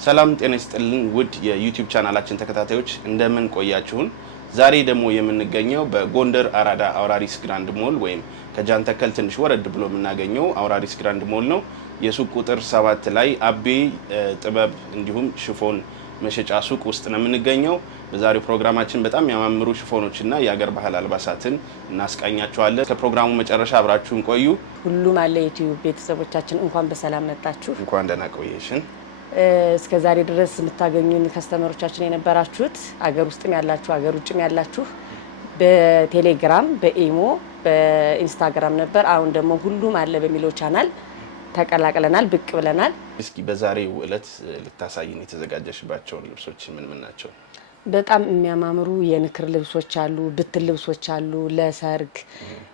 ሰላም ጤና ይስጥልን ውድ የዩቲዩብ ቻናላችን ተከታታዮች እንደምን ቆያችሁን? ዛሬ ደግሞ የምንገኘው በጎንደር አራዳ አውራሪስ ግራንድ ሞል ወይም ከጃንተከል ትንሽ ወረድ ብሎ የምናገኘው አውራሪስ ግራንድ ሞል ነው። የሱቅ ቁጥር 7 ላይ አቤ ጥበብ እንዲሁም ሽፎን መሸጫ ሱቅ ውስጥ ነው የምንገኘው። በዛሬው ፕሮግራማችን በጣም ያማምሩ ሽፎኖችና የሀገር ባህል አልባሳትን እናስቃኛችኋለን። ከፕሮግራሙ መጨረሻ አብራችሁን ቆዩ። ሁሉም አለ ዩቲዩብ ቤተሰቦቻችን እንኳን በሰላም መጣችሁ። እንኳን ደህና ቆየሽን። እስከ ዛሬ ድረስ የምታገኙን ከስተመሮቻችን የነበራችሁት አገር ውስጥም ያላችሁ አገር ውጭም ያላችሁ በቴሌግራም፣ በኢሞ፣ በኢንስታግራም ነበር። አሁን ደግሞ ሁሉም አለ በሚለው ቻናል ተቀላቅለናል፣ ብቅ ብለናል። እስኪ በዛሬው ዕለት ልታሳይን የተዘጋጀሽባቸውን ልብሶች ምን ናቸው? በጣም የሚያማምሩ የንክር ልብሶች አሉ፣ ብትል ልብሶች አሉ። ለሰርግ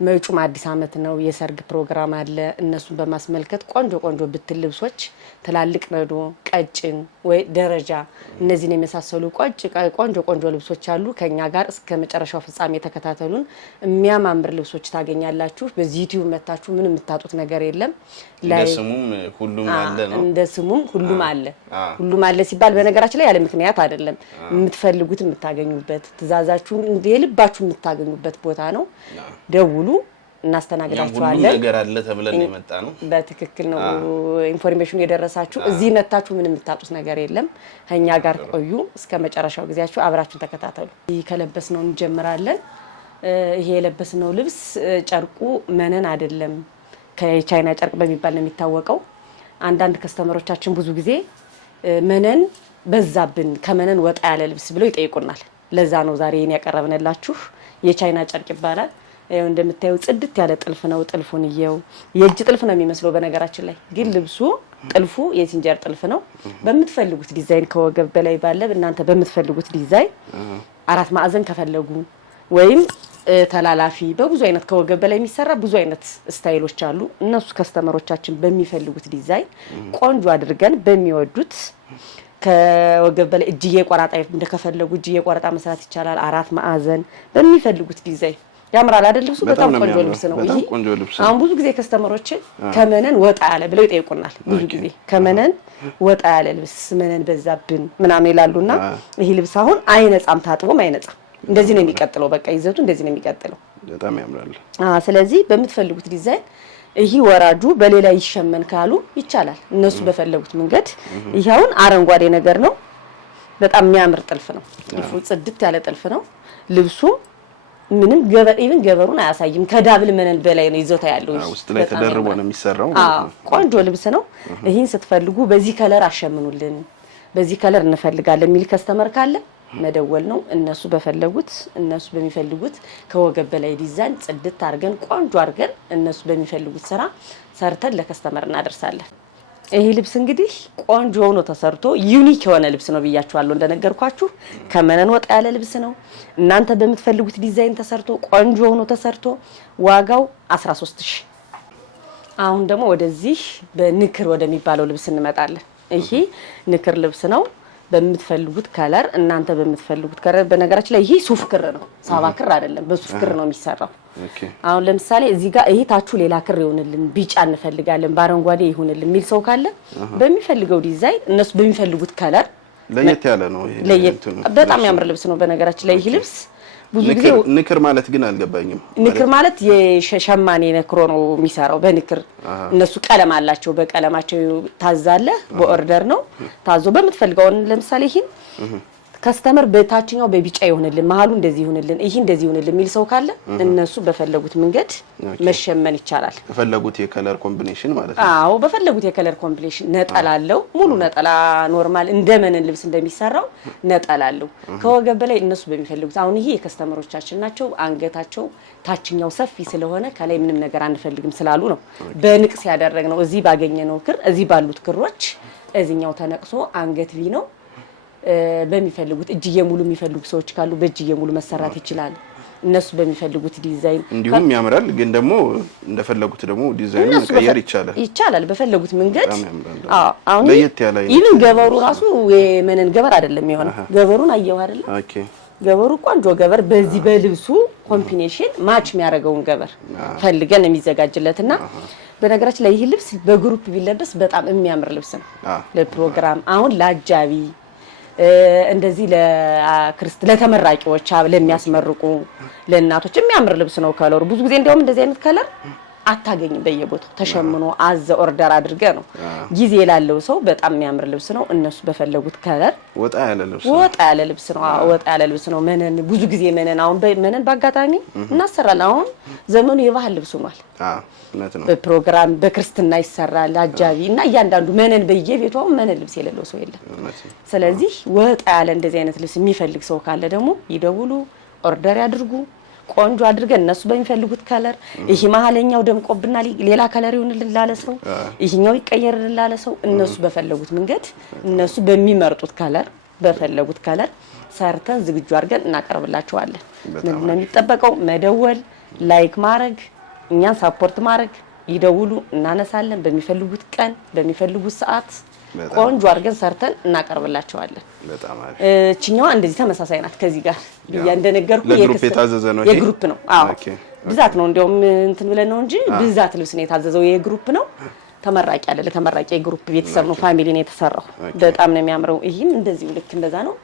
መጪው አዲስ አመት ነው፣ የሰርግ ፕሮግራም አለ። እነሱን በማስመልከት ቆንጆ ቆንጆ ብትል ልብሶች፣ ትላልቅ ነዶ፣ ቀጭን ወይ ደረጃ፣ እነዚህን የመሳሰሉ ቆንጆ ቆንጆ ልብሶች አሉ። ከኛ ጋር እስከ መጨረሻው ፍጻሜ ተከታተሉን። የሚያማምር ልብሶች ታገኛላችሁ። በዚህ ዩቲዩብ መታችሁ ምን የምታጡት ነገር የለም። ለስሙም ሁሉም አለ ነው። እንደ ስሙም ሁሉም አለ። ሁሉም አለ ሲባል በነገራችን ላይ ያለ ምክንያት አይደለም። የምትፈልጉት የምታገኙበት፣ ትእዛዛችሁን የልባችሁ የምታገኙበት ቦታ ነው። ደውሉ፣ እናስተናግዳችኋለን። ሁሉ ነገር አለ ተብለን የመጣ ነው። በትክክል ነው ኢንፎርሜሽኑ የደረሳችሁ። እዚህ መታችሁ ምን የምታጡት ነገር የለም። ከኛ ጋር ቆዩ እስከ መጨረሻው ጊዜያችሁ አብራችሁን ተከታተሉ። ከለበስነው እንጀምራለን። ይሄ የለበስነው ልብስ ጨርቁ መነን አይደለም፣ ከቻይና ጨርቅ በሚባል ነው የሚታወቀው። አንዳንድ ከስተመሮቻችን ብዙ ጊዜ መነን በዛብን ከመነን ወጣ ያለ ልብስ ብለው ይጠይቁናል። ለዛ ነው ዛሬ እኔ ያቀረብንላችሁ። የቻይና ጨርቅ ይባላል። ይሄው እንደምታዩ ጽድት ያለ ጥልፍ ነው። ጥልፉን ይየው፣ የእጅ ጥልፍ ነው የሚመስለው በነገራችን ላይ ግን ልብሱ ጥልፉ የሲንጀር ጥልፍ ነው። በምትፈልጉት ዲዛይን ከወገብ በላይ ባለ እናንተ በምትፈልጉት ዲዛይን አራት ማዕዘን ከፈለጉ ወይም ተላላፊ በብዙ አይነት ከወገብ በላይ የሚሰራ ብዙ አይነት ስታይሎች አሉ። እነሱ ከስተመሮቻችን በሚፈልጉት ዲዛይን ቆንጆ አድርገን በሚወዱት ከወገብ በላይ እጅዬ ቆራጣ እንደከፈለጉ እጅዬ ቆራጣ መስራት ይቻላል። አራት ማዕዘን በሚፈልጉት ዲዛይን ያምራል አይደል? ልብሱ በጣም ቆንጆ ልብስ ነው። ይሄ አሁን ብዙ ጊዜ ከስተመሮች ከመነን ወጣ ያለ ብለው ይጠይቁናል። ብዙ ጊዜ ከመነን ወጣ ያለ ልብስ መነን በዛብን ምናምን ይላሉና ይሄ ልብስ አሁን አይነጻም፣ ታጥቦም አይነጻም። እንደዚህ ነው የሚቀጥለው። በቃ ይዘቱ እንደዚህ ነው የሚቀጥለው። በጣም ያምራል። ስለዚህ በምትፈልጉት ዲዛይን ይሄ ወራጁ በሌላ ይሸመን ካሉ ይቻላል፣ እነሱ በፈለጉት መንገድ። ይሄ አሁን አረንጓዴ ነገር ነው። በጣም የሚያምር ጥልፍ ነው። ጥልፉ ጽድት ያለ ጥልፍ ነው። ልብሱ ምንም ገበሩን አያሳይም። ከዳብል መነን በላይ ነው ይዘታ ያለው። ውስጥ ላይ ተደርቦ ነው የሚሰራው። ቆንጆ ልብስ ነው። ይሄን ስትፈልጉ በዚህ ከለር አሸምኑልን፣ በዚህ ከለር እንፈልጋለን የሚል ከስተመር ካለ መደወል ነው። እነሱ በሚፈልጉት ከወገብ በላይ ዲዛይን ጽድት አድርገን ቆንጆ አድርገን እነሱ በሚፈልጉት ስራ ሰርተን ለከስተመር እናደርሳለን። ይሄ ልብስ እንግዲህ ቆንጆ ሆኖ ተሰርቶ ዩኒክ የሆነ ልብስ ነው ብያችኋለሁ። እንደነገርኳችሁ ከመነን ወጣ ያለ ልብስ ነው። እናንተ በምትፈልጉት ዲዛይን ተሰርቶ ቆንጆ ሆኖ ተሰርቶ ዋጋው 13000። አሁን ደግሞ ወደዚህ በንክር ወደሚባለው ልብስ እንመጣለን። ይሄ ንክር ልብስ ነው። በምትፈልጉት ከለር እናንተ በምትፈልጉት ከለር። በነገራችን ላይ ይሄ ሱፍ ክር ነው፣ ሳባ ክር አይደለም። በሱፍ ክር ነው የሚሰራው። አሁን ለምሳሌ እዚህ ጋር ይሄ ታቹ ሌላ ክር ይሆንልን፣ ቢጫ እንፈልጋለን፣ በአረንጓዴ ይሆንልን የሚል ሰው ካለ በሚፈልገው ዲዛይን እነሱ በሚፈልጉት ከለር ለየት ያለ ነው። ይሄ በጣም ያምር ልብስ ነው። በነገራችን ላይ ይሄ ልብስ ብዙ ጊዜ ንክር ማለት ግን አልገባኝም። ንክር ማለት የሸማኔ ነክሮ ነው የሚሰራው በንክር። እነሱ ቀለም አላቸው፣ በቀለማቸው ታዛለ። በኦርደር ነው ታዞ በምትፈልገው። ለምሳሌ ይሄን ከስተመር በታችኛው በቢጫ ይሆንልን፣ መሃሉ እንደዚህ ይሆንልን፣ ይሄ እንደዚህ ይሆንልን የሚል ሰው ካለ እነሱ በፈለጉት መንገድ መሸመን ይቻላል። በፈለጉት የከለር ኮምቢኔሽን ማለት ነው። አዎ በፈለጉት የከለር ኮምቢኔሽን። ነጠላ አለው፣ ሙሉ ነጠላ ኖርማል እንደመነን ልብስ እንደሚሰራው ነጠላ አለው። ከወገብ በላይ እነሱ በሚፈልጉት። አሁን ይሄ የከስተመሮቻችን ናቸው። አንገታቸው ታችኛው ሰፊ ስለሆነ ከላይ ምንም ነገር አንፈልግም ስላሉ ነው በንቅስ ያደረግነው። እዚህ ባገኘነው ክር፣ እዚህ ባሉት ክሮች እዚህኛው ተነቅሶ አንገት ቢ ነው። በሚፈልጉት እጅዬ ሙሉ የሚፈልጉ ሰዎች ካሉ በእጅዬ ሙሉ መሰራት ይችላል። እነሱ በሚፈልጉት ዲዛይን እንዲሁም ያምራል። ግን ደግሞ እንደፈለጉት ደግሞ ዲዛይን መቀየር ይቻላል በፈለጉት መንገድ። አሁን ለየት ያለ ይሄን ገበሩ ራሱ የመነን ገበር አይደለም የሆነው። ገበሩን አየው አይደል? ገበሩ ቆንጆ ገበር በዚህ በልብሱ ኮምቢኔሽን ማች የሚያደርገውን ገበር ፈልገን የሚዘጋጅለትና በነገራችን ላይ ይህ ልብስ በግሩፕ ቢለበስ በጣም የሚያምር ልብስ ነው ለፕሮግራም አሁን ለአጃቢ እንደዚህ ለተመራቂዎች ለሚያስመርቁ ለእናቶች የሚያምር ልብስ ነው ከለሩ ብዙ ጊዜ እንደውም እንደዚህ አይነት ከለር አታገኝም በየቦታው ተሸምኖ አዘ ኦርደር አድርገ ነው ጊዜ ላለው ሰው በጣም የሚያምር ልብስ ነው እነሱ በፈለጉት ከለር ወጣ ያለ ልብስ ነው ወጣ ያለ ልብስ ነው መነን ብዙ ጊዜ መነን አሁን መነን ባጋጣሚ እናሰራለን አሁን ዘመኑ የባህል ልብስ ሆኗል እውነት ነው በፕሮግራም በክርስትና ይሰራል አጃቢ እና እያንዳንዱ መነን በየቤቱ መነን ልብስ የሌለው ሰው የለም ስለዚህ ወጣ ያለ እንደዚህ አይነት ልብስ የሚፈልግ ሰው ካለ ደግሞ ይደውሉ ኦርደር ያድርጉ ቆንጆ አድርገን እነሱ በሚፈልጉት ከለር ይሄ መሀለኛው ደምቆብና ሌላ ከለር ይሁንልን ላለ ሰው ይሄኛው ይቀየርልን ላለ ሰው እነሱ በፈለጉት መንገድ እነሱ በሚመርጡት ከለር ሰርተን ዝግጁ አድርገን እናቀርብላቸዋለን ምንም የሚጠበቀው መደወል ላይክ ማድረግ እኛን ሳፖርት ማድረግ ይደውሉ እናነሳለን በሚፈልጉት ቀን በሚፈልጉት ሰዓት ቆንጆ አድርገን ሰርተን እናቀርብላቸዋለን በጣም አሪፍ እቺኛዋ እንደዚህ ተመሳሳይ ናት ከዚህ ጋር እንደነገርኩ የግሩፕ የታዘዘ ነው የግሩፕ ነው አዎ ብዛት ነው እንደውም እንትን ብለን ነው እንጂ ብዛት ልብስ ነው የታዘዘው የግሩፕ ነው ተመራቂ አለ ለተመራቂ የግሩፕ ቤተሰብ ነው ፋሚሊ ነው የተሰራው በጣም ነው የሚያምረው ይሄም እንደዚህ ልክ እንደዛ ነው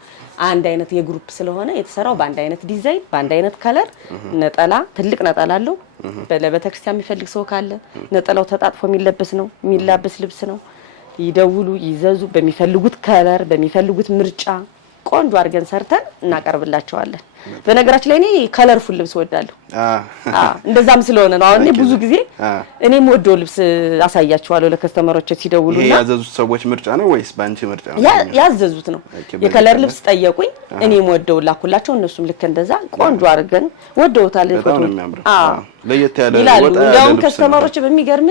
አንድ አይነት የግሩፕ ስለሆነ የተሰራው በአንድ አይነት ዲዛይን በአንድ አይነት ከለር ነጠላ ትልቅ ነጠላ አለው ለቤተክርስቲያን የሚፈልግ ሰው ካለ ነጠላው ተጣጥፎ የሚለበስ ልብስ ነው ይደውሉ ይዘዙ በሚፈልጉት ከለር በሚፈልጉት ምርጫ ቆንጆ አድርገን ሰርተን እናቀርብላቸዋለን በነገራችን ላይ እኔ ከለርፉል ልብስ ወዳለሁ እንደዛም ስለሆነ ነው አሁን ብዙ ጊዜ እኔም ወደው ልብስ አሳያቸዋለሁ ለከስተመሮች ሲደውሉና ያዘዙት ሰዎች ምርጫ ነው ወይስ ባንቺ ምርጫ ነው ያዘዙት ነው የከለር ልብስ ጠየቁኝ እኔም ወደው ላኩላቸው እነሱም ልክ እንደዛ ቆንጆ አድርገን ወደውታል ለየት ያለ ወጣ ያለ ከስተመሮች በሚገርም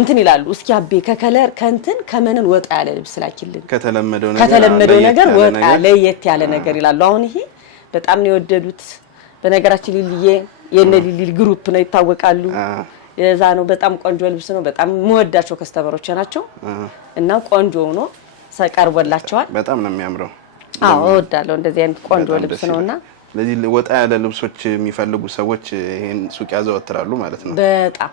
እንትን ይላሉ እስኪ አቤ ከከለር ከእንትን ከመነን ወጣ ያለ ልብስ ላኪልን ከተለመደው ነገር ወጣ ለየት ያለ ነገር ይላሉ አሁን ይሄ በጣም ነው የወደዱት በነገራችን ሊሊዬ የነ ሊሊ ግሩፕ ነው ይታወቃሉ የዛ ነው በጣም ቆንጆ ልብስ ነው በጣም መወዳቸው ከስተመሮች ናቸው እና ቆንጆ ሆኖ ሰቀርቦላቸዋል በጣም ነው የሚያምረው እወዳለሁ እንደዚህ አይነት ቆንጆ ልብስ ነውና ለዚህ ወጣ ያለ ልብሶች የሚፈልጉ ሰዎች ይሄን ሱቅ ያዘወትራሉ ማለት ነው በጣም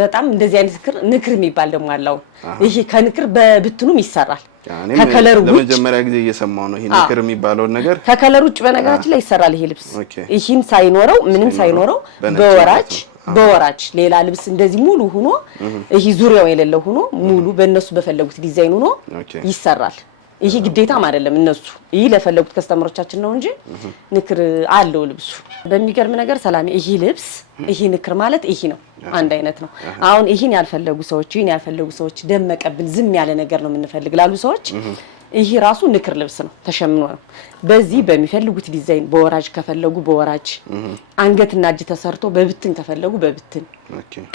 በጣም እንደዚህ አይነት ንክር የሚባል ደግሞ አለው ይሄ ከንክር በብትኑም ይሰራል ከከለር ውጭ ለመጀመሪያ ጊዜ እየሰማው ነው ይሄ ንክር የሚባለው ነገር ከከለር ውጭ በነገራችን ላይ ይሰራል ይሄ ልብስ ይሄን ሳይኖረው ምንም ሳይኖረው በወራጅ ሌላ ልብስ እንደዚህ ሙሉ ሆኖ ይሄ ዙሪያው የሌለው ሆኖ ሙሉ በእነሱ በፈለጉት ዲዛይን ሆኖ ይሰራል ይሄ ግዴታም አይደለም እነሱ ይሄ ለፈለጉት ከስተመሮቻችን ነው እንጂ ንክር አለው ልብሱ በሚገርም ነገር ሰላም ይሄ ልብስ ይሄ ንክር ማለት ይሄ ነው አንድ አይነት ነው አሁን ይሄን ያልፈለጉ ሰዎች ደመቀብን ዝም ያለ ነገር ነው የምንፈልግ ላሉ ሰዎች ይሄ ራሱ ንክር ልብስ ነው ተሸምኖ ነው በዚህ በሚፈልጉት ዲዛይን በወራጅ ከፈለጉ በወራጅ አንገትና እጅ ተሰርቶ በብትን ከፈለጉ በብትን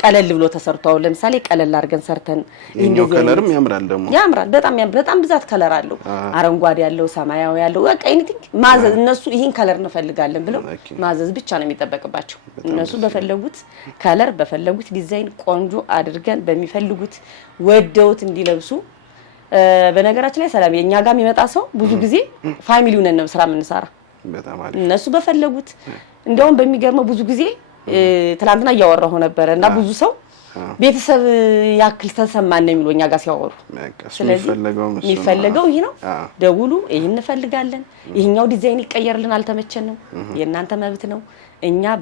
ቀለል ብሎ ተሰርቶ ለምሳሌ ቀለል አድርገን ሰርተን ይሄው ከለርም ያምራል ደግሞ ያምራል በጣም ብዛት ከለር አለው አረንጓዴ ያለው ሰማያዊ ያለው በቃ ኤኒቲንግ ማዘዝ እነሱ ይሄን ከለር እንፈልጋለን ብለው ማዘዝ ብቻ ነው የሚጠበቅባቸው እነሱ በፈለጉት ከለር በፈለጉት ዲዛይን ቆንጆ አድርገን በሚፈልጉት ወደውት እንዲለብሱ በነገራችን ላይ ሰላም የኛ ጋር የሚመጣ ሰው ብዙ ጊዜ ፋሚሊው ነን ነው ስራ የምንሰራ በጣም አሪፍ እነሱ በፈለጉት እንደውም በሚገርመው ብዙ ጊዜ ትላንትና እያወራሁ ነበር እና ብዙ ሰው ቤተሰብ ያክል ተሰማን ነው የሚሉኛ ጋር ሲያወሩ ስለዚህ የሚፈልገው ይሄ ነው ደውሉ ይሄን እንፈልጋለን ይሄኛው ዲዛይን ይቀየርልን አልተመቸንም የእናንተ መብት ነው እኛ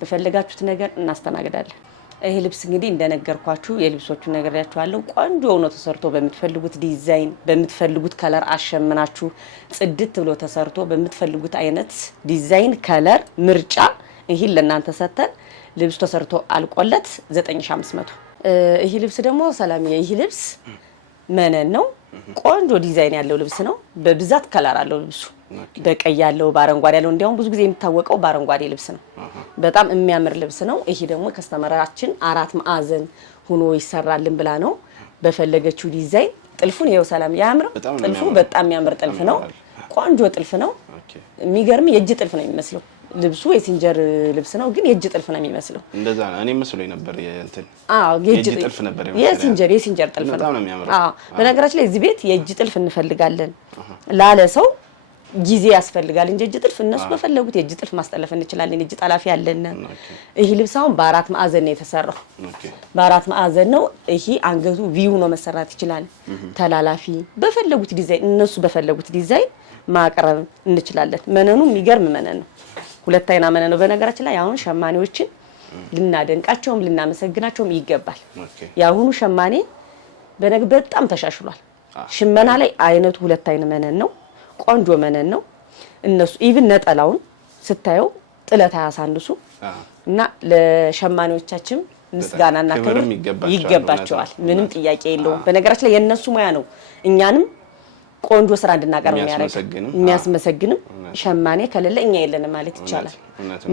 በፈለጋችሁት ነገር እናስተናግዳለን ይሄ ልብስ እንግዲህ እንደነገርኳችሁ የልብሶቹን ነገርያችኋለሁ ቆንጆ ሆኖ ተሰርቶ በሚፈልጉት ዲዛይን በሚፈልጉት ከለር አሸምናችሁ ጽድት ብሎ ተሰርቶ በሚፈልጉት አይነት ዲዛይን ከለር ምርጫ ይሄን ለእናንተ ሰተን ልብስ ተሰርቶ አልቆለት 9500 ይሄ ልብስ ደግሞ ሰላም ይሄ ልብስ መነን ነው ቆንጆ ዲዛይን ያለው ልብስ ነው በብዛት ከለር አለው ልብሱ በቀይ ያለው በአረንጓዴ ያለው እንዲያውም ብዙ ጊዜ የሚታወቀው በአረንጓዴ ልብስ ነው በጣም የሚያምር ልብስ ነው ይሄ ደግሞ ከስተመራችን አራት ማዕዘን ሆኖ ይሰራልን ብላ ነው በፈለገችው ዲዛይን ጥልፉን ይሄው ሰላም ያምር ጥልፉ በጣም የሚያምር ጥልፍ ነው ቆንጆ ጥልፍ ነው የሚገርም የእጅ ጥልፍ ነው የሚመስለው ልብሱ የሲንጀር ልብስ ነው ግን የእጅ ጥልፍ ነው የሚመስለው እንደዛ እኔ መስሎኝ ነበር እንትን የእጅ ጥልፍ ነበር የሲንጀር ጥልፍ ነው በጣም ነው የሚያምረው በነገራችን ላይ እዚህ ቤት የእጅ ጥልፍ እንፈልጋለን ላለ ሰው ጊዜ ያስፈልጋል እንጂ እጅ ጥልፍ እነሱ በፈለጉት የእጅ ጥልፍ ማስጠለፍ እንችላለን። እጅ ጠላፊ ያለን። ይሄ ልብስ አሁን በአራት ማዕዘን ነው የተሰራው። በአራት ማዕዘን ነው። ይሄ አንገቱ ቪው ነው መሰራት ይችላል። ተላላፊ በፈለጉት ዲዛይን እነሱ በፈለጉት ዲዛይን ማቅረብ እንችላለን። መነኑ የሚገርም መነን ነው። ሁለት አይና መነን ነው። በነገራችን ላይ አሁን ሸማኔዎችን ልናደንቃቸውም ልናመሰግናቸውም ይገባል። ያሁኑ ሸማኔ በጣም ተሻሽሏል። ሽመና ላይ አይነቱ ሁለት አይን መነን ነው። ቆንጆ መነን ነው። እነሱ ኢቭን ነጠላውን ስታየው ጥለት አያሳንሱ እና ለሸማኔዎቻችን ምስጋናና ክብር ይገባቸዋል። ምንም ጥያቄ የለውም። በነገራችን ላይ የነሱ ሙያ ነው እኛንም ቆንጆ ስራ እንድናቀርብ የሚያስመሰግንም ሸማኔ ከሌለ እኛ የለንም ማለት ይቻላል።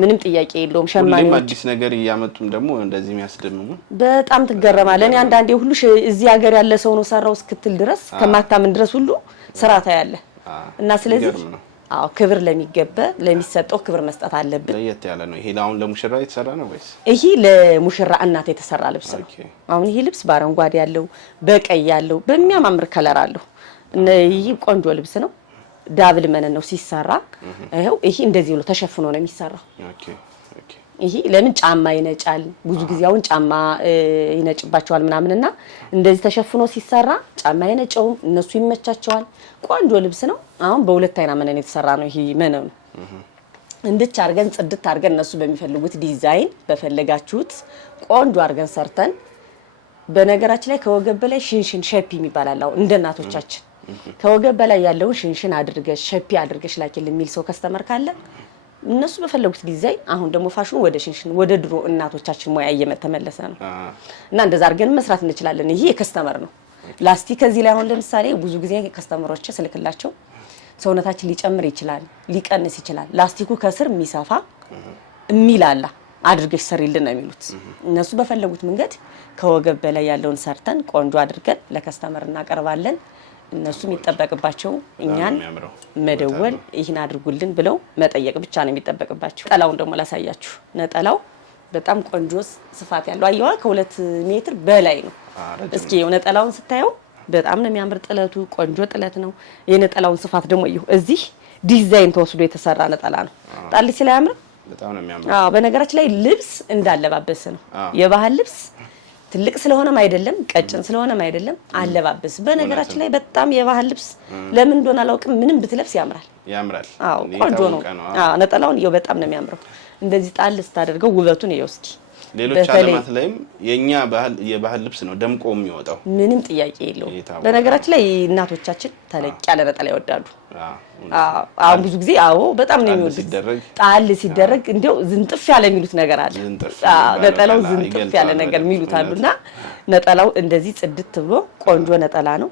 ምንም ጥያቄ የለውም። ሸማኔዎች አዲስ ነገር እያመጡም ደግሞ እንደዚህ የሚያስደምሙ በጣም ትገረማለህ። እኔ አንዳንዴ ሁሉ እዚህ ሀገር ያለ ሰው ነው ሰራው እስክትል ድረስ ከማታምን ድረስ ሁሉ ስራ ታያለህ። እና ስለዚህ አዎ ክብር ለሚሰጠው ክብር መስጠት አለብን። ለየት ያለ ነው። ይሄ አሁን ለሙሽራ የተሰራ ነው ወይስ? ይሄ ለሙሽራ እናት የተሰራ ልብስ ነው። አሁን ይሄ ልብስ በአረንጓዴ ያለው በቀይ ያለው በሚያማምር ከለር አለው። ይሄ ቆንጆ ልብስ ነው። ዳብል መነን ነው ሲሰራ። ይሄው ይሄ እንደዚህ ብሎ ተሸፍኖ ነው የሚሰራው። ይሄ ለምን ጫማ ይነጫል? ብዙ ጊዜ አሁን ጫማ ይነጭባቸዋል ምናምንና እንደዚህ ተሸፍኖ ሲሰራ ጫማ ይነጨውም እነሱ ይመቻቸዋል። ቆንጆ ልብስ ነው። አሁን በሁለት አይና መነን የተሰራ ነው። ይሄ መነኑ እንድች አርገን ጽድት አርገን እነሱ በሚፈልጉት ዲዛይን በፈለጋችሁት ቆንጆ አርገን ሰርተን በነገራችን ላይ ከወገብ በላይ ሽንሽን ሸፒ የሚባል አለው እንደ እናቶቻችን ከወገብ በላይ ያለውን ሽንሽን አድርገሽ ሸፒ አድርገሽ ላኪል የሚል ሰው ከስተመር ካለ እነሱ በፈለጉት ዲዛይን አሁን ደግሞ ፋሽኑ ወደ ሽንሽን ወደ ድሮ እናቶቻችን ሙያ እየተመለሰ ነው እና እንደዛ አድርገን መስራት እንችላለን። ይሄ የከስተመር ነው። ላስቲክ ከዚህ ላይ አሁን ለምሳሌ ብዙ ጊዜ ከስተመሮች ስልክላቸው ሰውነታችን ሊጨምር ይችላል ሊቀንስ ይችላል። ላስቲኩ ከስር የሚሰፋ የሚላላ አድርገሽ ሰሪልን ነው የሚሉት። እነሱ በፈለጉት መንገድ ከወገብ በላይ ያለውን ሰርተን ቆንጆ አድርገን ለከስተመር እናቀርባለን። እነሱ የሚጠበቅባቸው እኛን መደወል ይሄን አድርጉልን ብለው መጠየቅ ብቻ ነው የሚጠበቅባቸው። ነጠላውን ደግሞ ላሳያችሁ። ነጠላው በጣም ቆንጆ ስፋት ያለው አየዋ ከ2 ሜትር በላይ ነው። እስኪ ነጠላውን ስታየው በጣም ነው የሚያምር። ጥለቱ ቆንጆ ጥለት ነው። የነጠላውን ስፋት ደግሞ ይሁ እዚህ ዲዛይን ተወስዶ የተሰራ ነጠላ ነው። ጣል ሲል ያምር በጣም ነው የሚያምር። በነገራችን ላይ ልብስ እንዳለባበስ ነው። የባህል ልብስ ትልቅ ስለሆነም አይደለም ቀጭን ስለሆነም አይደለም አለባበስ። በነገራችን ላይ በጣም የባህል ልብስ ለምን እንደሆነ አላውቅም ምንም ብትለብስ ያምራል። ቆንጆ ነው። ነጠላውን ይኸው በጣም ነው የሚያምረው። እንደዚህ ጣል ስታደርገው ውበቱን ይኸው እስኪ ሌሎች ዓለማት ላይም የኛ የባህል ልብስ ነው ደምቆ የሚወጣው ምንም ጥያቄ የለውም። በነገራችን ላይ እናቶቻችን ተለቅ ያለ ነጠላ ይወዳሉ። አሁን ብዙ ጊዜ በጣም ነው የሚወዱት። ጣል ሲደረግ እንደው ዝንጥፍ ያለ የሚሉት ነገር አለ። ነጠላው ዝንጥፍ ያለ ነገር የሚሉት አሉና ነጠላው እንደዚህ ጽድት ብሎ ቆንጆ ነጠላ ነው።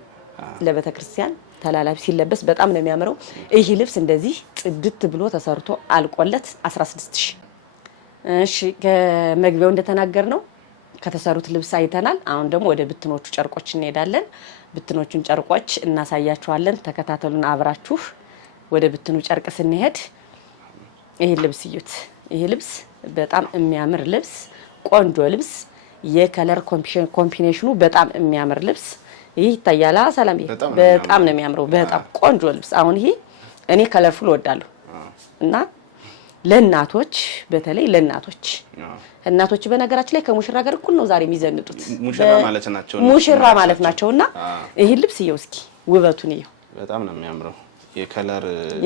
ለቤተክርስቲያን ተላላፊ ሲለበስ በጣም ነው የሚያምረው። ይሄ ልብስ እንደዚህ ጽድት ብሎ ተሰርቶ አልቆለት 16000። እሺ ከመግቢያው እንደተናገር ነው ከተሰሩት ልብስ አይተናል። አሁን ደግሞ ወደ ብትኖቹ ጨርቆች እንሄዳለን። ብትኖቹን ጨርቆች እናሳያችኋለን። ተከታተሉን አብራችሁ። ወደ ብትኑ ጨርቅ ስንሄድ ይሄ ልብስ እዩት። ይሄ ልብስ በጣም የሚያምር ልብስ ቆንጆ ልብስ የከለር ኮምቢኔሽኑ በጣም የሚያምር ልብስ ይሄ ይታያላ። ሰላም በጣም ነው የሚያምረው። በጣም ቆንጆ ልብስ። አሁን ይሄ እኔ ከለርፉል ወዳለሁ እና ለእናቶች በተለይ እናቶች በነገራችን ላይ ከሙሽራ ጋር እኩል ነው ዛሬ የሚዘንጡት። ሙሽራ ማለት ናቸውና ይሄ ልብስ ይኸው እስኪ ውበቱን ይኸው በጣም ነው የሚያምረው።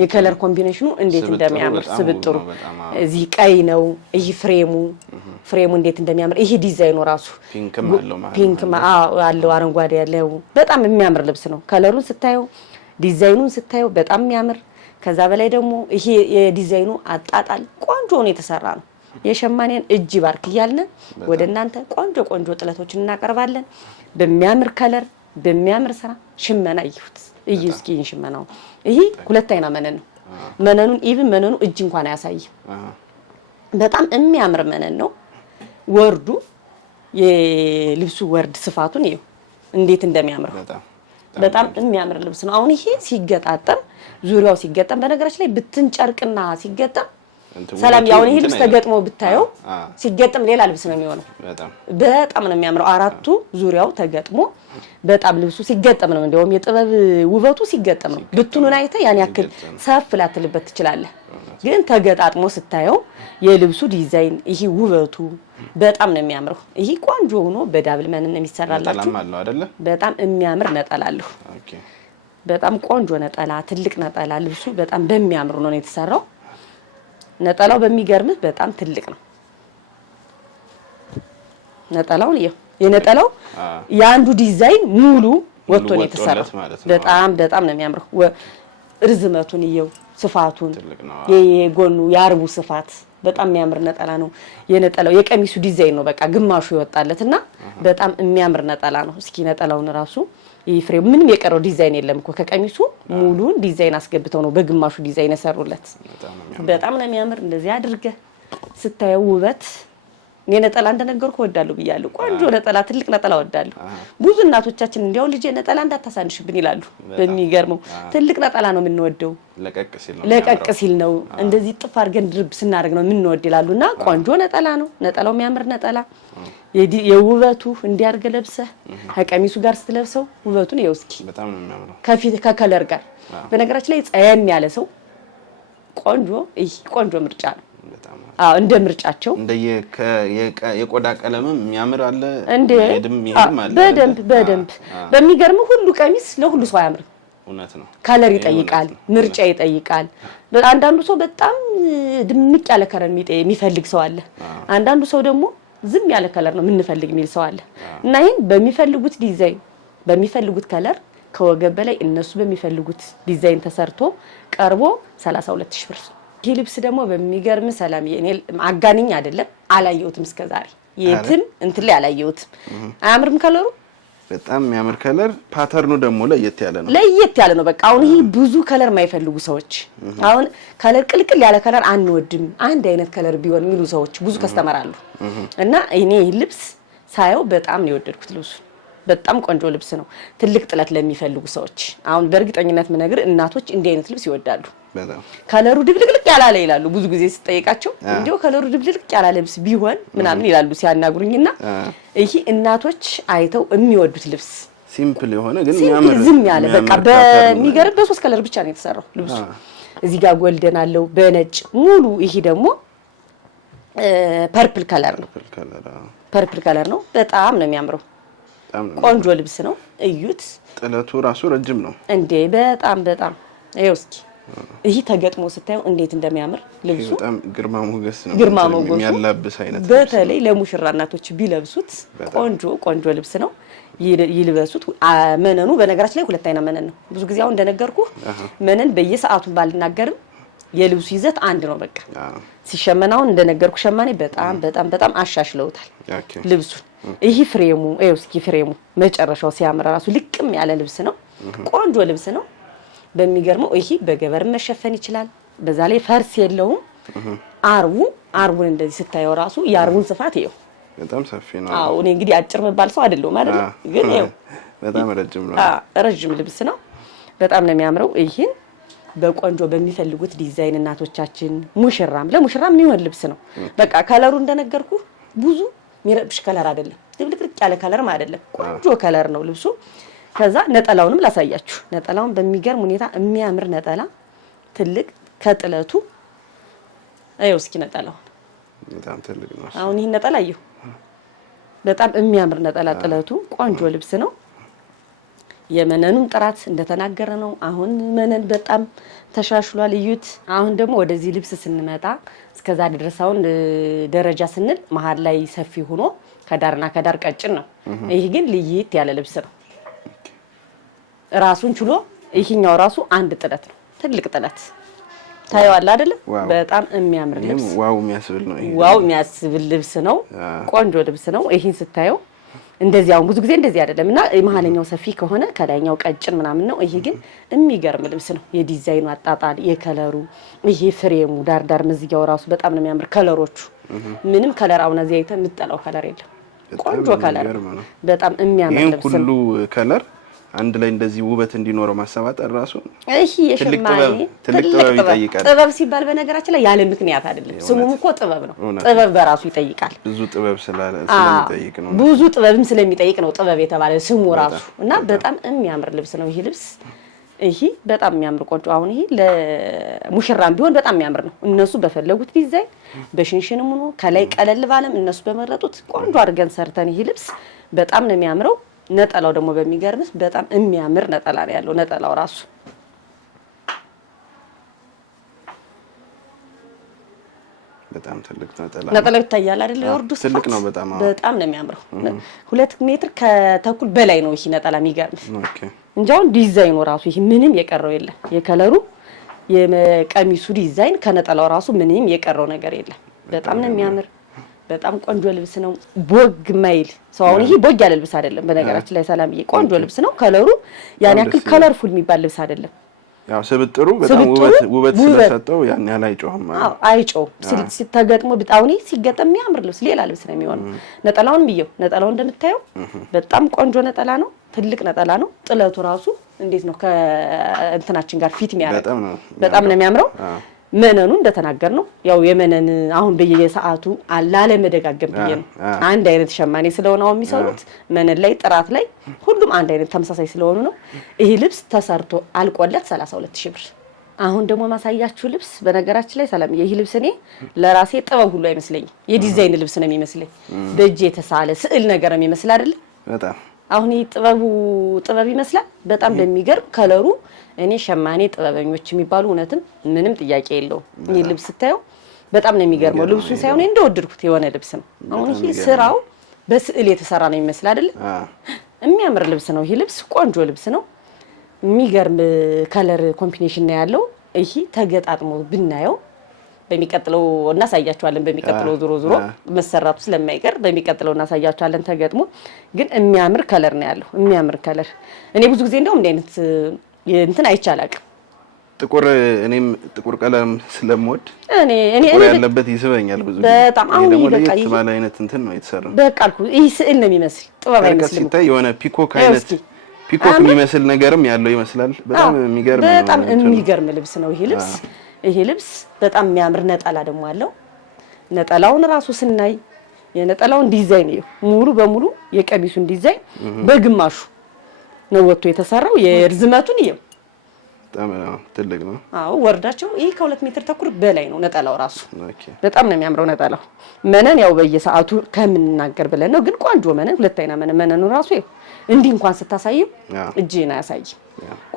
የከለር ኮምቢኔሽኑ እንዴት እንደሚያምር ስብጥሩ እዚህ ቀይ ነው። ይሄ ፍሬሙ እንዴት እንደሚያምር ይሄ ዲዛይኑ ራሱ ፒንክ አለው አረንጓዴ ያለው በጣም የሚያምር ልብስ ነው። ከለሩን ስታየው ዲዛይኑን ስታየው በጣም የሚያምር ከዛ በላይ ደግሞ ይሄ የዲዛይኑ አጣጣል ቆንጆ ነው የተሰራ ነው። የሸማኔን እጅ ባርክ እያልን ወደ እናንተ ቆንጆ ጥለቶችን እናቀርባለን። በሚያምር ከለር በሚያምር ስራ ሽመና ይሁት እስኪ ሽመናው ይሄ ሁለት አይና መነን ነው። መነኑን ኢቭን መነኑ እጅ እንኳን አያሳይም። በጣም የሚያምር መነን ነው። ወርዱ የልብሱ ወርድ ስፋቱን ይኸው እንዴት እንደሚያምር በጣም የሚያምር ልብስ ነው። አሁን ይሄ ሲገጣጠም ዙሪያው ሲገጠም በነገራችን ላይ ብትን ጨርቅና ሲገጠም ሰላም ያው ይሄ ልብስ ተገጥሞ ብታየው ሲገጥም ሌላ ልብስ ነው የሚሆነው። በጣም ነው የሚያምረው። አራቱ ዙሪያው ተገጥሞ በጣም ልብሱ ሲገጠም ነው እንደውም የጥበብ ውበቱ ሲገጠም ነው። ብቱኑን አይተህ ያን ያክል ሰፍ ላትልበት ትችላለህ። ግን ተገጣጥሞ ስታየው የልብሱ ዲዛይን ይሄ ውበቱ በጣም ነው የሚያምረው። ይሄ ቆንጆ ሆኖ በዳብል መነን ነው የሚሰራላችሁ። በጣም የሚያምር ነጠላ አለው። በጣም ቆንጆ ነጠላ፣ ትልቅ ነጠላ። ልብሱ በጣም በሚያምር ነው የተሰራው። ነጠላው በሚገርምህ በጣም ትልቅ ነው። ነጠላውን የነጠላው የአንዱ ዲዛይን ሙሉ ወጥቶ ነው የተሰራው። በጣም ነው የሚያምረው። ርዝመቱን ይየው፣ ስፋቱን፣ የጎኑ የአርቡ ስፋት በጣም የሚያምር ነጠላ ነው። የነጠላው የቀሚሱ ዲዛይን ነው በቃ ግማሹ ይወጣለትና በጣም የሚያምር ነጠላ ነው። እስኪ ነጠላውን ራሱ ይፍሬው ምንም የቀረው ዲዛይን የለም እኮ ከቀሚሱ ሙሉን ዲዛይን አስገብተው ነው በግማሹ ዲዛይን የሰሩለት። በጣም ነው የሚያምር። እንደዚህ አድርገህ ስታየው ውበት የነጠላ እንደነገርኩ ወዳለሁ ብያለሁ። ቆንጆ ነጠላ፣ ትልቅ ነጠላ ወዳለሁ። ብዙ እናቶቻችን እንዲያው ልጄ ነጠላ እንዳታሳንሽብን ይላሉ። በሚገርመው ትልቅ ነጠላ ነው የምንወደው፣ ለቀቅ ሲል ነው እንደዚህ ጥፍ አድርገን ድርብ ስናደርግ ነው የምንወድ ይላሉና ቆንጆ ነጠላ ነው። ነጠላው የሚያምር ነጠላ የውበቱ እንዲያርገ ለብሰህ ከቀሚሱ ጋር ስትለብሰው ውበቱን ይኸው እስኪ በጣም ነው የሚያምረው ከከለር ጋር። በነገራችን ላይ ጸየም ያለ ሰው ቆንጆ ምርጫ ነው። እንደ ምርጫቸው እንደ የቆዳ ቀለምም የሚያምር አለ በደንብ በሚገርም ሁሉ ቀሚስ ለሁሉ ሰው አያምርም። እውነት ነው። ከለር ይጠይቃል፣ ምርጫ ይጠይቃል። አንዳንዱ ሰው በጣም ድምቅ ያለ ከለር የሚፈልግ ሰው አለ። አንዳንዱ ሰው ደግሞ ዝም ያለ ከለር ነው የምንፈልግ የሚል ሰው አለ። እና ይሄን በሚፈልጉት ዲዛይን በሚፈልጉት ከለር ከወገብ በላይ እነሱ በሚፈልጉት ዲዛይን ተሰርቶ ቀርቦ 32000 ብር። ይሄ ልብስ ደግሞ በሚገርም ሰላም እኔ አጋንኝ አይደለም አላየሁትም እስከዛሬ የትም እንትን ላይ አላየሁትም። አያምርም ከለሩ? በጣም የሚያምር ከለር። ፓተርኑ ደግሞ ለየት ያለ ነው። በቃ አሁን ይሄ ብዙ ከለር የማይፈልጉ ሰዎች አሁን ከለር ቅልቅል ያለ ከለር አንወድም አንድ አይነት ከለር ቢሆን የሚሉ ሰዎች ብዙ ከስተመር አሉ። እና እኔ ይሄ ልብስ ሳየው በጣም ነው የወደድኩት። ልብሱ በጣም ቆንጆ ልብስ ነው። ትልቅ ጥለት ለሚፈልጉ ሰዎች አሁን በእርግጠኝነት ምነግር እናቶች እንዲህ አይነት ልብስ ይወዳሉ። ከለሩ ድብልቅልቅ ያላለ ይላሉ ብዙ ጊዜ ስጠይቃቸው እንዲው ከለሩ ድብልቅልቅ ያላለ ልብስ ቢሆን ምናምን ይላሉ ሲያናግሩኝና ይሄ እናቶች አይተው የሚወዱት ልብስ ሲምፕል የሆነ ግን የሚያምር ዝም ያለ በቃ በሚገርም በሶስት ከለር ብቻ ነው የተሰራው ልብሱ። እዚህ ጋር ጎልደን አለው በነጭ ሙሉ። ይሄ ደግሞ ፐርፕል ከለር ነው። ፐርፕል ከለር ነው። በጣም ነው የሚያምረው። ቆንጆ ልብስ ነው። እዩት። ጥለቱ ራሱ ረጅም ነው እንዴ! በጣም ይኸው እስኪ ይሄ ተገጥሞ ስታየው እንዴት እንደሚያምር ልብሱ በጣም ግርማ ሞገስ ነው። የሚያላብስ አይነት በተለይ ለሙሽራ እናቶች ቢለብሱት ቆንጆ ልብስ ነው። ይልበሱት። መነኑ በነገራችን ላይ ሁለት አይና መነን ነው። ብዙ ጊዜ አሁን እንደነገርኩ መነን በየሰዓቱ ባልናገርም የልብሱ ይዘት አንድ ነው። በቃ ሲሸመናው እንደነገርኩ ሸማኔ በጣም አሻሽለውታል ልብሱን። ይሄ ፍሬሙ እስኪ ፍሬሙ መጨረሻው ሲያምር ራሱ ልቅም ያለ ልብስ ነው። ቆንጆ ልብስ ነው። በሚገርመው ይሄ በገበር መሸፈን ይችላል። በዛ ላይ ፈርስ የለውም። አርቡን እንደዚህ ስታየው ራሱ የአርቡን ስፋት ይኸው በጣም ሰፊ ነው። እኔ እንግዲህ አጭር መባል ሰው አይደለም አይደል? ግን ይኸው በጣም ረጅም ነው። ረጅም ልብስ ነው። በጣም ነው የሚያምረው። ይሄን በቆንጆ በሚፈልጉት ዲዛይን እናቶቻችን ለሙሽራም የሚሆን ልብስ ነው። በቃ ከለሩ እንደነገርኩ ብዙ የሚረብሽ ከለር አይደለም። ድብልቅልቅ ያለ ከለርም አይደለም። ቆንጆ ከለር ነው ልብሱ። ከዛ ነጠላውንም ላሳያችሁ። ነጠላውን በሚገርም ሁኔታ የሚያምር ነጠላ ትልቅ ከጥለቱ አየው እስኪ ነጠላው በጣም ትልቅ ነው። አሁን ይሄን ነጠላ አየው በጣም የሚያምር ነጠላ ጥለቱ ቆንጆ ልብስ ነው። የመነኑም ጥራት እንደተናገረ ነው። አሁን መነን በጣም ተሻሽሏል። እዩት። አሁን ደግሞ ወደዚህ ልብስ ስንመጣ እስከዛ ድረስ አሁን ደረጃ ስንል መሀል ላይ ሰፊ ሆኖ ከዳርና ከዳር ቀጭን ነው። ይሄ ግን ለየት ያለ ልብስ ነው። ራሱን ችሎ ይሄኛው ራሱ አንድ ጥለት ነው። ትልቅ ጥለት ታየዋለህ አይደል? በጣም የሚያምር ልብስ ዋው የሚያስብል ነው። ዋው የሚያስብል ልብስ ነው። ቆንጆ ልብስ ነው። ይሄን ስታየው እንደዚህ አሁን ብዙ ጊዜ እንደዚህ አይደለም እና የመሀለኛው ሰፊ ከሆነ ከላይኛው ቀጭን ምናምን ነው። ይሄ ግን የሚገርም ልብስ ነው። የዲዛይኑ አጣጣል፣ የከለሩ ይሄ ፍሬሙ ዳር መዝጊያው ራሱ በጣም ነው የሚያምር። ከለሮቹ ምንም ከለር አሁን እዚህ አይተህ የምትጠላው ከለር የለም። ቆንጆ ከለር በጣም የሚያምር ልብስ ነው። ሁሉ ከለር አንድ ላይ እንደዚህ ውበት እንዲኖረው ማሰባጠር ራሱ እሺ የሸማኔ ትልቅ ጥበብ ይጠይቃል። ጥበብ ሲባል በነገራችን ላይ ያለ ምክንያት አይደለም። ስሙም እኮ ጥበብ ነው። ጥበብ በራሱ ይጠይቃል። ብዙ ጥበብ ስለሚጠይቅ ነው። ብዙ ጥበብም ስለሚጠይቅ ነው ጥበብ የተባለ ስሙ ራሱ እና በጣም የሚያምር ልብስ ነው ይሄ ልብስ። ይሄ በጣም የሚያምር ቆንጆ አሁን ይሄ ለሙሽራም ቢሆን በጣም የሚያምር ነው። እነሱ በፈለጉት ዲዛይን በሽንሽንም ሆኖ ከላይ ቀለል ባለም እነሱ በመረጡት ቆንጆ አድርገን ሰርተን ይሄ ልብስ በጣም ነው የሚያምረው። ነጠላው ደግሞ በሚገርምስ በጣም የሚያምር ነጠላ ነው ያለው። ነጠላው ራሱ በጣም ትልቅ ነጠላ ነጠላው ይታያል አይደል? ወርዱ ትልቅ ነው በጣም በጣም ነው የሚያምረው። 2 ሜትር ከተኩል በላይ ነው ይሄ ነጠላ የሚገርም። ኦኬ እንጃው ዲዛይኑ ራሱ ይሄ ምንም የቀረው የለም። የከለሩ የቀሚሱ ዲዛይን ከነጠላው ራሱ ምንም የቀረው ነገር የለም። በጣም ነው የሚያምር። በጣም ቆንጆ ልብስ ነው። ቦግ ማይል ሰው አሁን ይሄ ቦግ ያለ ልብስ አይደለም። በነገራችን ላይ ሰላምዬ ቆንጆ ልብስ ነው። ከለሩ ያን ያክል ከለርፉል የሚባል ልብስ አይደለም። ያው ስብጥሩ በጣም ውበት ስለሰጠው ያን ያህል አይጮህም። አዎ አይጮህም። ሲተገጥሞ በጣውኒ ሲገጠም የሚያምር ልብስ ሌላ ልብስ ነው የሚሆነው። ነጠላውን ብየው ነጠላው እንደምታየው በጣም ቆንጆ ነጠላ ነው። ትልቅ ነጠላ ነው። ጥለቱ ራሱ እንዴት ነው ከእንትናችን ጋር ፊት የሚያደርግ በጣም ነው የሚያምረው። መነኑ እንደተናገር ነው ያው የመነን አሁን በየሰዓቱ አላለ መደጋገም ብዬ ነው። አንድ አይነት ሸማኔ ስለሆነ አሁን የሚሰሩት መነን ላይ ጥራት ላይ ሁሉም አንድ አይነት ተመሳሳይ ስለሆኑ ነው። ይሄ ልብስ ተሰርቶ አልቆለት 32000 ብር። አሁን ደግሞ ማሳያችሁ ልብስ በነገራችን ላይ ሰላም ይሄ ልብስ እኔ ለራሴ ጥበብ ሁሉ አይመስለኝም። የዲዛይን ልብስ ነው የሚመስለኝ። በእጅ የተሳለ ስዕል ነገር ነው የሚመስል አይደል? በጣም አሁን ይሄ ጥበብ ይመስላል። በጣም በሚገርም ከለሩ እኔ ሸማኔ ጥበበኞች የሚባሉ እውነትም ምንም ጥያቄ የለውም። ይሄ ልብስ ስታየው በጣም ነው የሚገርመው። ልብሱን ሳይሆን እንደወደድኩት የሆነ ልብስ ነው። አሁን ይሄ ስራው በስዕል የተሰራ ነው የሚመስል አይደል? የሚያምር ልብስ ነው። ይሄ ልብስ ቆንጆ ልብስ ነው። የሚገርም ከለር ኮምቢኔሽን ነው ያለው። ይሄ ተገጣጥሞ ብናየው በሚቀጥለው እናሳያቸዋለን። በሚቀጥለው ዙሮ መሰራቱ ስለማይቀር በሚቀጥለው እናሳያቸዋለን። ተገጥሞ ግን የሚያምር ከለር ነው ያለው። የሚያምር ከለር እኔ ብዙ ጊዜ እንደውም እንደ አይነት እንትን አይቻላል። ጥቁር እኔም ጥቁር ቀለም ስለምወድ እኔ ያለበት ይስበኛል ብዙ ጊዜ። በጣም አሁን ደግሞ ለየት ባለ አይነት እንትን ነው የተሰራው። በቃ አልኩ ይሄ ስዕል ነው የሚመስል ጥበብ አይመስልም። ሲታይ የሆነ ፒኮክ አይነት ፒኮክ የሚመስል ነገርም ያለው ይመስላል። በጣም የሚገርም ነው። በጣም የሚገርም ልብስ ነው ይሄ ልብስ። ይሄ ልብስ በጣም የሚያምር ነጠላ ደግሞ አለው። ነጠላውን ራሱ ስናይ የነጠላውን ዲዛይን ነው ሙሉ በሙሉ የቀሚሱን ዲዛይን በግማሹ ነው ወጥቶ የተሰራው። የርዝመቱን ይሄው በጣም ትልቅ ነው። አዎ ወርዳቸው ይሄ ከ2 ሜትር ተኩል በላይ ነው ነጠላው ራሱ። በጣም ነው የሚያምረው ነጠላው። መነን ያው በየሰዓቱ ከምንናገር ብለን ነው፣ ግን ቆንጆ መነን 2 አይና መነኑ ራሱ ይሄው እንዲህ እንኳን ስታሳየው እጄን አያሳይም።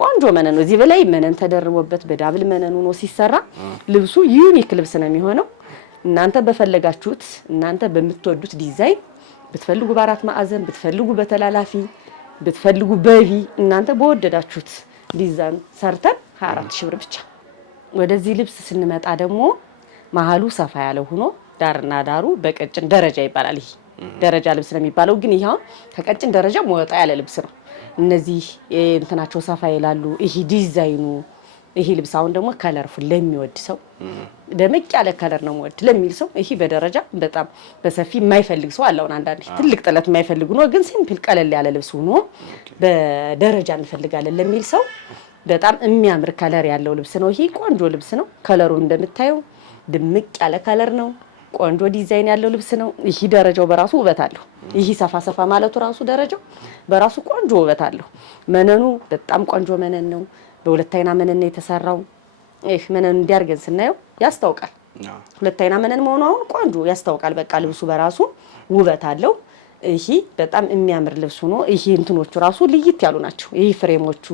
ቆንጆ መነን ነው። እዚህ በላይ መነን ተደርቦበት በዳብል መነኑ ነው ሲሰራ ልብሱ ዩኒክ ልብስ ነው የሚሆነው። እናንተ በፈለጋችሁት እናንተ በምትወዱት ዲዛይን ብትፈልጉ በአራት ማዕዘን ብትፈልጉ በተላላፊ ብትፈልጉ በቪ እናንተ በወደዳችሁት ዲዛይን ሰርተን 24000 ብር ብቻ። ወደዚህ ልብስ ስንመጣ ደግሞ መሀሉ ሰፋ ያለ ሆኖ ዳርና ዳሩ በቀጭን ደረጃ ይባላል። ይሄ ደረጃ ልብስ ነው የሚባለው፣ ግን ይሄ አሁን ከቀጭን ደረጃ ወጣ ያለ ልብስ ነው። እነዚህ እንትናቸው ሰፋ ይላሉ። ይሄ ዲዛይኑ ይሄ ልብስ አሁን ደግሞ ከለርፉል ለሚወድ ሰው ደመቅ ያለ ከለር ነው ወድ ለሚል ሰው ይሄ በደረጃ በጣም በሰፊ የማይፈልግ ሰው አለው። አንዳንዴ ትልቅ ጥለት የማይፈልግ ነው፣ ግን ሲምፕል ቀለል ያለ ልብስ ሆኖ በደረጃ እንፈልጋለን ለሚል ሰው በጣም የሚያምር ከለር ያለው ልብስ ነው። ይሄ ቆንጆ ልብስ ነው። ከለሩ እንደምታየው ድምቅ ያለ ከለር ነው። ቆንጆ ዲዛይን ያለው ልብስ ነው። ይሄ ደረጃው በራሱ ውበት አለው። ይሄ ሰፋ ሰፋ ማለቱ ራሱ ደረጃው በራሱ ቆንጆ ውበት አለው። መነኑ በጣም ቆንጆ መነን ነው። በ2 አይና መነን ነው የተሰራው። ይሄ መነን እንዲያርገን ስናየው ያስታውቃል። 2 አይና መነን መሆኑ አሁን ቆንጆ ያስታውቃል። በቃ ልብሱ በራሱ ውበት አለው። ይሄ በጣም የሚያምር ልብስ ሆኖ ይሄ እንትኖቹ ራሱ ልይት ያሉ ናቸው። ይሄ ፍሬሞቹ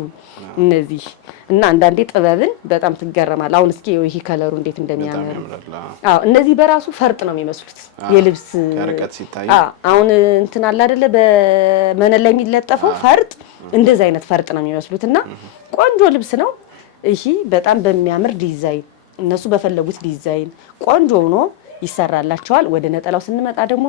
እነዚህ እና አንዳንዴ ጥበብን በጣም ትገረማል። አሁን እስኪ ይሄ ከለሩ እንዴት እንደሚያምር አዎ፣ እነዚህ በራሱ ፈርጥ ነው የሚመስሉት የልብስ ከርቀት ሲታይ። አሁን እንትን አለ አይደለ በመነን ላይ የሚለጠፈው ፈርጥ እንደዚህ አይነት ፈርጥ ነው የሚመስሉትና ቆንጆ ልብስ ነው። ይሄ በጣም በሚያምር ዲዛይን እነሱ በፈለጉት ዲዛይን ቆንጆ ሆኖ ይሰራላቸዋል። ወደ ነጠላው ስንመጣ ደግሞ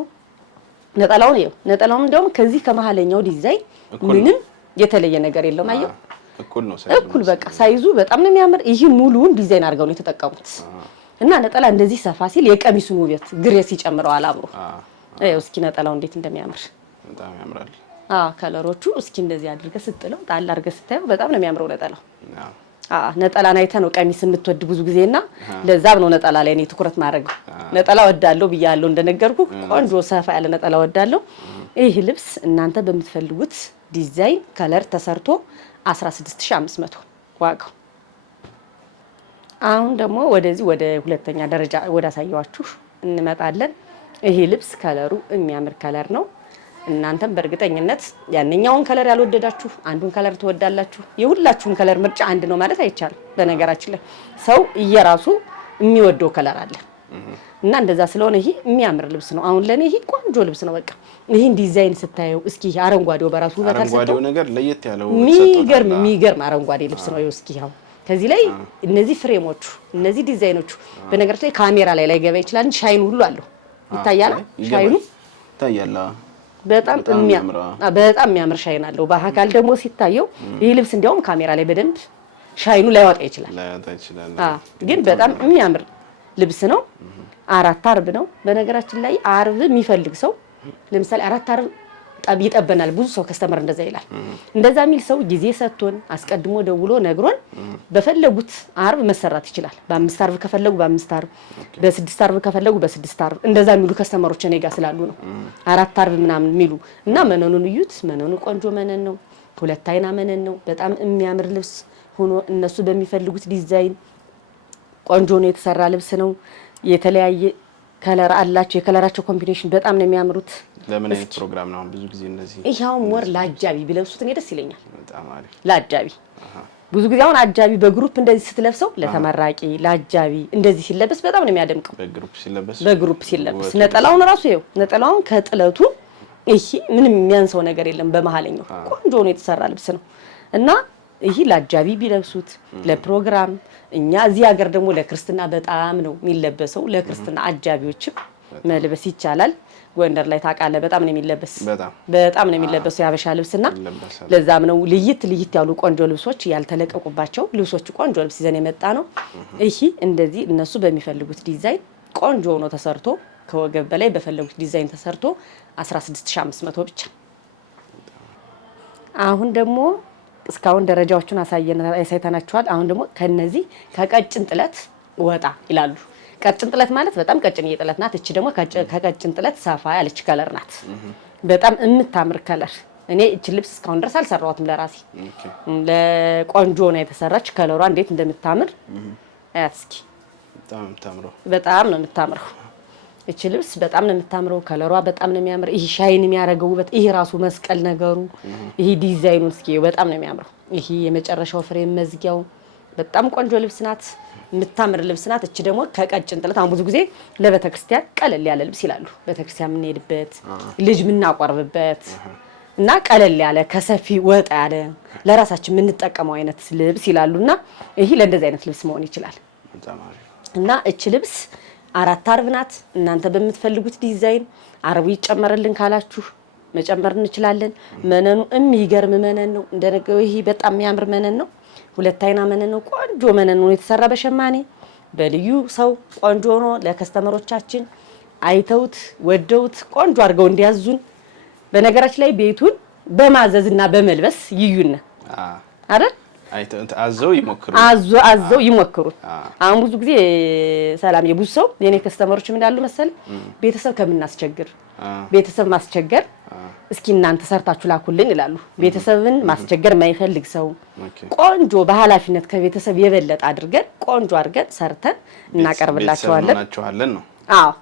ነጠላውን ይኸው ነጠላውን እንደውም ከዚህ ከመሀለኛው ዲዛይን ምንም የተለየ ነገር የለውም። አየው እኩል ነው ሳይዙ እኩል በቃ ሳይዙ በጣም ነው የሚያምር። ይሄ ሙሉውን ዲዛይን አድርገው ነው የተጠቀሙት እና ነጠላ እንደዚህ ሰፋ ሲል የቀሚሱን ውበት ግሬስ ይጨምረዋል አብሮ። አየው እስኪ ነጠላው እንዴት እንደሚያምር በጣም ያምራል። ከለሮቹ እስኪ እንደዚህ አድርገህ ስትለው ጣል አድርገህ ስታየው በጣም ነው የሚያምረው ነጠላው። ነጠላን አይተህ ነው ቀሚስ የምትወድ ብዙ ጊዜና ለዛም ነው ነጠላ ላይ እኔ ትኩረት ማድረግ። ነጠላ ወዳለሁ ብያለሁ እንደነገርኩ ቆንጆ ሰፋ ያለ ነጠላ ወዳለሁ። ይህ ልብስ እናንተ በምትፈልጉት ዲዛይን ከለር ተሰርቶ 16500 ዋጋው። አሁን ደግሞ ወደዚህ ወደ ሁለተኛ ደረጃ ወዳሳየዋችሁ እንመጣለን። ይሄ ልብስ ከለሩ የሚያምር ከለር ነው። እናንተም በእርግጠኝነት ያንኛውን ከለር ያልወደዳችሁ አንዱን ከለር ትወዳላችሁ። የሁላችሁም ከለር ምርጫ አንድ ነው ማለት አይቻልም። በነገራችን ላይ ሰው እየራሱ የሚወደው ከለር አለ እና እንደዛ ስለሆነ ይሄ የሚያምር ልብስ ነው። አሁን ለኔ ይሄ ቆንጆ ልብስ ነው። በቃ ይሄን ዲዛይን ስታየው እስኪ አረንጓዴው በራሱ ውበት አልሰጠው? አረንጓዴው ነገር ለየት ያለው የሚገርም አረንጓዴ ልብስ ነው። እስኪ ያው ከዚህ ላይ እነዚህ ፍሬሞቹ እነዚህ ዲዛይኖቹ በነገራችን ላይ ካሜራ ላይ ገባ ይችላል። ሻይን ሁሉ አለው ይታያል። ሻይኑ ይታያል። በጣም የሚያምር ሻይን አለው። በአካል ደግሞ ሲታየው ይህ ልብስ እንዲያውም ካሜራ ላይ በደንብ ሻይኑ ላይወጣ ይችላል። ግን በጣም የሚያምር ልብስ ነው። 4 አርብ ነው። በነገራችን ላይ አርብ የሚፈልግ ሰው ለምሳሌ 4 አርብ ይጠበናል። ብዙ ሰው ከስተመር እንደዛ ይላል። እንደዛ የሚል ሰው ጊዜ ሰጥቶን አስቀድሞ ደውሎ ነግሮን በፈለጉት አርብ መሰራት ይችላል። በ5 አርብ ከፈለጉ በ5 አርብ፣ በ6 አርብ ከፈለጉ በ6 አርብ እንደዛ የሚሉ ከስተመሮች እኔ ጋር ስላሉ ነው 4 አርብ ምናምን የሚሉ እና መነኑን እዩት። መነኑ ቆንጆ መነን ነው። 2 አይና መነን ነው። በጣም የሚያምር ልብስ ሆኖ እነሱ በሚፈልጉት ዲዛይን ቆንጆ ነው የተሰራ ልብስ ነው። የተለያየ ከለር አላቸው። የከለራቸው ኮምቢኔሽን በጣም ነው የሚያምሩት። ለምን አይነት ፕሮግራም ነው ብዙ ጊዜ እንደዚህ? ይሄው ሞር ለአጃቢ ቢለብሱት እኔ ደስ ይለኛል። በጣም አሪፍ ለአጃቢ ብዙ ጊዜ አሁን አጃቢ በግሩፕ እንደዚህ ስትለብሰው ለተመራቂ ለአጃቢ እንደዚህ ሲለበስ በጣም ነው የሚያደምቀው። በግሩፕ ሲለበስ ነጠላውን ራሱ ይኸው ነጠላውን ከጥለቱ ይሄ ምንም የሚያንሰው ነገር የለም። በመሃለኛው ቆንጆ ነው የተሰራ ልብስ ነው እና ይሄ ለአጃቢ ቢለብሱት ለፕሮግራም እኛ እዚህ ሀገር ደግሞ ለክርስትና በጣም ነው የሚለበሰው። ለክርስትና አጃቢዎችም መልበስ ይቻላል። ጎንደር ላይ ታውቃለህ በጣም ነው የሚለበስ። በጣም ነው የሚለበሰው የሀበሻ ልብስና ለዛም ነው ልይት ያሉ ቆንጆ ልብሶች ያልተለቀቁባቸው ልብሶች ቆንጆ ልብስ ይዘን የመጣ ነው። ይሄ እንደዚህ እነሱ በሚፈልጉት ዲዛይን ቆንጆ ሆኖ ተሰርቶ ከወገብ በላይ በፈለጉት ዲዛይን ተሰርቶ 16500 ብቻ። አሁን ደግሞ እስካሁን ደረጃዎቹን አሳይተናችኋል። አሁን ደግሞ ከነዚህ ከቀጭን ጥለት ወጣ ይላሉ። ቀጭን ጥለት ማለት በጣም ቀጭን ጥለት ናት። እቺ ደግሞ ከቀጭን ጥለት ሰፋ ያለች ከለር ናት። በጣም የምታምር ከለር። እኔ እቺ ልብስ እስካሁን ድረስ አልሰራኋትም ለራሴ። ለቆንጆ ነው የተሰራች። ከለሯ እንዴት እንደምታምር እስኪ በጣም ነው የምታምረው። እቺ ልብስ በጣም ነው የምታምረው። ከለሯ በጣም ነው የሚያምር። ይሄ ሻይን የሚያደርገው ውበት ይሄ ራሱ መስቀል ነገሩ ይሄ ዲዛይኑን እስኪ በጣም ነው የሚያምረው። ይሄ የመጨረሻው ፍሬም መዝጊያው በጣም ቆንጆ ልብስ ናት። የምታምር ልብስ ናት። እቺ ደግሞ ከቀጭን ጥለት አሁን ብዙ ጊዜ ለቤተክርስቲያን ቀለል ያለ ልብስ ይላሉ። ቤተክርስቲያን የምንሄድበት ልጅ የምናቆርብበት እና ቀለል ያለ ከሰፊ ወጣ ያለ ለራሳችን የምንጠቀመው አይነት ልብስ ይላሉና ይሄ ለእንደዚህ አይነት ልብስ መሆን ይችላል። እና እቺ ልብስ 4 አርብ ናት። እናንተ በምትፈልጉት ዲዛይን አርቡ ይጨመርልን ካላችሁ መጨመር እንችላለን። መነኑ የሚገርም መነን ነው። እንደነገው ይሄ በጣም የሚያምር መነን ነው። 2 አይና መነን ነው። ቆንጆ መነን ነው የተሰራ በሸማኔ በልዩ ሰው ቆንጆ ነው። ለከስተመሮቻችን አይተውት ወደውት ቆንጆ አድርገው እንዲያዙን። በነገራችን ላይ ቤቱን በማዘዝና በመልበስ ይዩን አይደል? አዘው ይሞክሩ አዘው ይሞክሩ። አሁን ብዙ ጊዜ ሰላም የብዙ ሰው የኔ ከስተመሮች ምን እንዳሉ መሰል ቤተሰብ ከምናስቸግር ቤተሰብ ማስቸገር እስኪ እናንተ ሰርታችሁ ላኩልን ይላሉ። ቤተሰብን ማስቸገር የማይፈልግ ሰው ቆንጆ በኃላፊነት ከቤተሰብ የበለጠ አድርገን ቆንጆ አድርገን ሰርተን እናቀርብላቸዋለን ነው።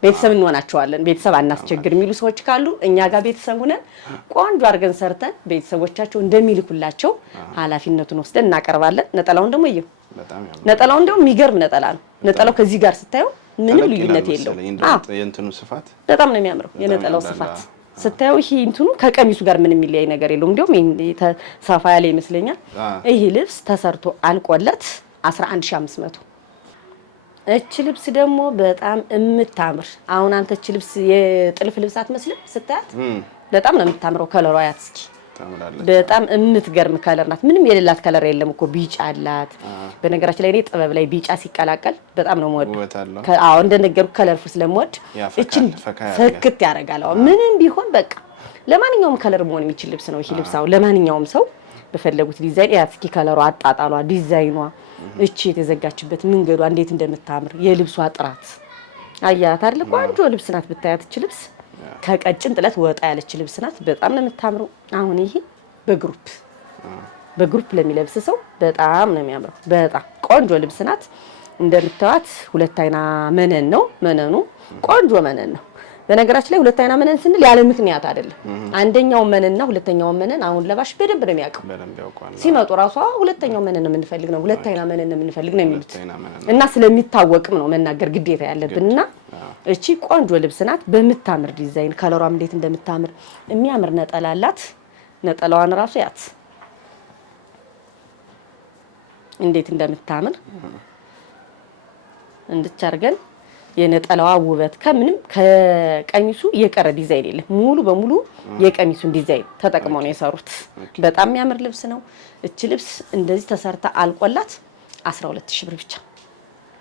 ቤተሰብ እንሆናቸዋለን። ቤተሰብ አናስቸግር የሚሉ ሰዎች ካሉ እኛ ጋር ቤተሰብ ሆነን ቆንጆ አድርገን ሰርተን ቤተሰቦቻቸው እንደሚልኩላቸው ኃላፊነቱን ወስደን እናቀርባለን። ነጠላውን ደግሞ ይሄው ነጠላው እንደው የሚገርም ነጠላ ነው። ነጠላው ከዚህ ጋር ስታየው ምንም ልዩነት የለውም። የእንትኑ ስፋት በጣም ነው የሚያምረው። የነጠላው ስፋት ስታየው ይሄ እንትኑ ከቀሚሱ ጋር ምንም የሚለያይ ነገር የለውም። እንደውም ሰፋ ያለ ይመስለኛል። ይሄ ልብስ ተሰርቶ አልቆለት 11500። እቺ ልብስ ደግሞ በጣም የምታምር አሁን አንተ እቺ ልብስ የጥልፍ ልብስ አትመስልም ስታያት? በጣም ነው የምታምረው። ከለሯ ያት እስኪ በጣም የምትገርም ከለር ናት። ምንም የሌላት ከለር የለም እኮ ቢጫ አላት። በነገራችን ላይ እኔ ጥበብ ላይ ቢጫ ሲቀላቀል በጣም ነው የምወደው። እንደነገርኩ ከለርፉ ስለምወድ እቺን ፍክት ያደርጋል። ምንም ቢሆን በቃ ለማንኛውም ከለር መሆን የሚችል ልብስ ነው ይሄ ልብስ። አሁን ለማንኛውም ሰው በፈለጉት ዲዛይን ያስኪ ከለሯ፣ አጣጣሏ፣ ዲዛይኗ፣ እቺ የተዘጋችበት መንገዷ እንዴት እንደምታምር የልብሷ ጥራት አያት አይደል? ቆንጆ ልብስ ናት ብታያት። እቺ ልብስ ከቀጭን ጥለት ወጣ ያለች ልብስ ናት። በጣም ነው የምታምረው። አሁን ይሄ በግሩፕ ለሚለብስ ሰው በጣም ነው የሚያምረው። በጣም ቆንጆ ልብስ ናት። እንደምታዩት ሁለት አይና መነን ነው። መነኑ ቆንጆ መነን ነው። በነገራችን ላይ ሁለት አይና መነን ስንል ያለ ምክንያት አይደለም። አንደኛው መነንና ሁለተኛው መነን አሁን ለባሽ በደንብ ነው የሚያውቀው። ሲመጡ ራሷ ሁለተኛው መነን የምንፈልግ ነው፣ ሁለት አይና መነን የምንፈልግ ነው የሚሉት እና ስለሚታወቅም ነው መናገር ግዴታ ያለብንና እቺ ቆንጆ ልብስ ናት በምታምር ዲዛይን። ከለሯም እንዴት እንደምታምር የሚያምር ነጠላ አላት። ነጠላዋን ራሱ ያት እንዴት እንደምታምር እንድቻርገን የነጠላዋ ውበት ከምንም ከቀሚሱ የቀረ ዲዛይን የለም። ሙሉ በሙሉ የቀሚሱን ዲዛይን ተጠቅመው ነው የሰሩት። በጣም የሚያምር ልብስ ነው። እቺ ልብስ እንደዚህ ተሰርታ አልቆላት 12000 ብር ብቻ